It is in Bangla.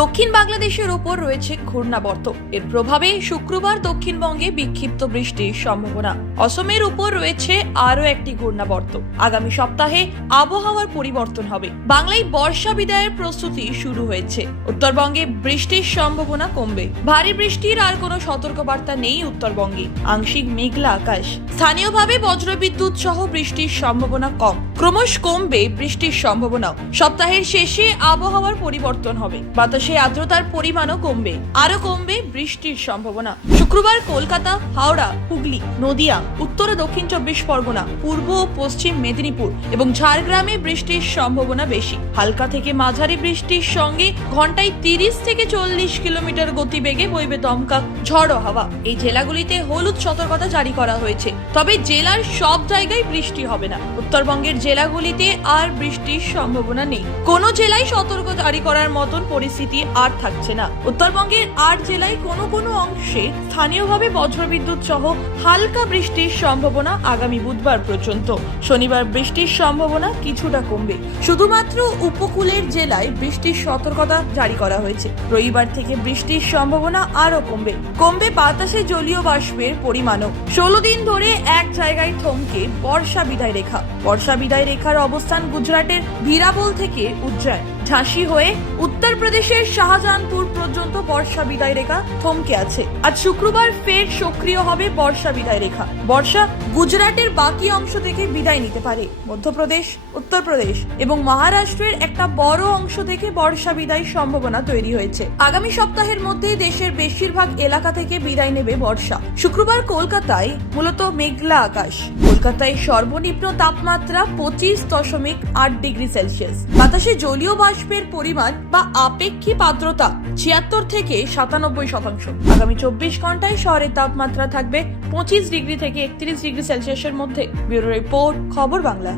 দক্ষিণ বাংলাদেশের ওপর রয়েছে ঘূর্ণাবর্ত। এর প্রভাবে শুক্রবার দক্ষিণবঙ্গে বিক্ষিপ্ত বৃষ্টির সম্ভাবনা। অসমের উপর রয়েছে আরও একটি ঘূর্ণাবর্ত। আগামী সপ্তাহে আবহাওয়ার পরিবর্তন হবে। বাংলায় বর্ষা বিদায়ের প্রস্তুতি শুরু হয়েছে। উত্তরবঙ্গে বৃষ্টির সম্ভাবনা কমবে। ভারী বৃষ্টির আর কোনো সতর্কবার্তা নেই উত্তরবঙ্গে। আংশিক মেঘলা আকাশ। স্থানীয়ভাবে বজ্রবিদ্যুৎ সহ বৃষ্টির সম্ভাবনা কম। ক্রমশ কমবে বৃষ্টির সম্ভাবনাও। সপ্তাহের শেষে আবহাওয়ার পরিবর্তন হবে। বাতাসে আর্দ্রতার পরিমাণও কমবে। আরও কমবে বৃষ্টির সম্ভাবনা। শুক্রবার কলকাতা হাওড়া হুগলি নদিয়া উত্তর ও দক্ষিণ চব্বিশ পরগনা, পূর্ব ও পশ্চিম মেদিনীপুর এবং ঝাড়গ্রামে বৃষ্টির সম্ভাবনা বেশি। হালকা থেকে মাঝারি বৃষ্টির সঙ্গে ঘন্টায় তিরিশ থেকে চল্লিশ কিলোমিটার গতিবেগে বইবে দমকা ঝড়ো হাওয়া। এই জেলাগুলিতে হলুদ সতর্কতা জারি করা হয়েছে। তবে জেলার সব জায়গায় বৃষ্টি হবে না। উত্তরবঙ্গের জেলাগুলিতে আর বৃষ্টির সম্ভাবনা নেই। কোনো জেলায় সতর্ক জারি করার মতন পরিস্থিতি আর থাকছে না। উত্তরবঙ্গের আট জেলায় কোনো কোনো অংশে স্থানীয়ভাবে বজ্রবিদ্যুৎ সহ হালকা বৃষ্টির সম্ভাবনা আগামী বুধবার পর্যন্ত। শনিবার বৃষ্টির সম্ভাবনা কিছুটা কমবে। শুধুমাত্র উপকূলের জেলায় বৃষ্টির সতর্কতা জারি করা হয়েছে। রবিবার থেকে বৃষ্টির সম্ভাবনা আরও কমবে। কমবে বাতাসে জলীয় বাষ্পের পরিমাণও। ষোলো দিন ধরে এক জায়গায় থমকে বর্ষা বিদায় রেখা। বর্ষা বিদায় রেখার অবস্থান গুজরাটের ভীরাবল থেকে উজ্জয়ন। ঝাঁসি হয়ে উত্তরপ্রদেশের শাহজাহানপুর পর্যন্ত বর্ষা বিদায় রেখা থমকে আছে। আজ শুক্রবার ফের সক্রিয় হবে বর্ষা বিদায় রেখা। বর্ষা গুজরাটের বাকি অংশ থেকে বিদায় নিতে পারে। মধ্যপ্রদেশ উত্তরপ্রদেশ এবং মহারাষ্ট্রের একটা বড় অংশ থেকে বর্ষা বিদায় সম্ভাবনা তৈরি হয়েছে। আগামী সপ্তাহের মধ্যে দেশের বেশিরভাগ এলাকা থেকে বিদায় নেবে বর্ষা। শুক্রবার কলকাতায় মূলত মেঘলা আকাশ। কলকাতায় সর্বনিম্ন তাপমাত্রা পঁচিশ দশমিক আট ডিগ্রি সেলসিয়াস। বাতাসে জলীয় বাষ্পের পরিমাণ বা আপেক্ষিক আর্দ্রতা ছিয়াত্তর থেকে সাতানব্বই শতাংশ। আগামী চব্বিশ ঘন্টায় শহরের তাপমাত্রা থাকবে পঁচিশ ডিগ্রি থেকে একত্রিশ ডিগ্রি সেলসিয়াসের মধ্যে। ব্যুরো রিপোর্ট, খবর বাংলা।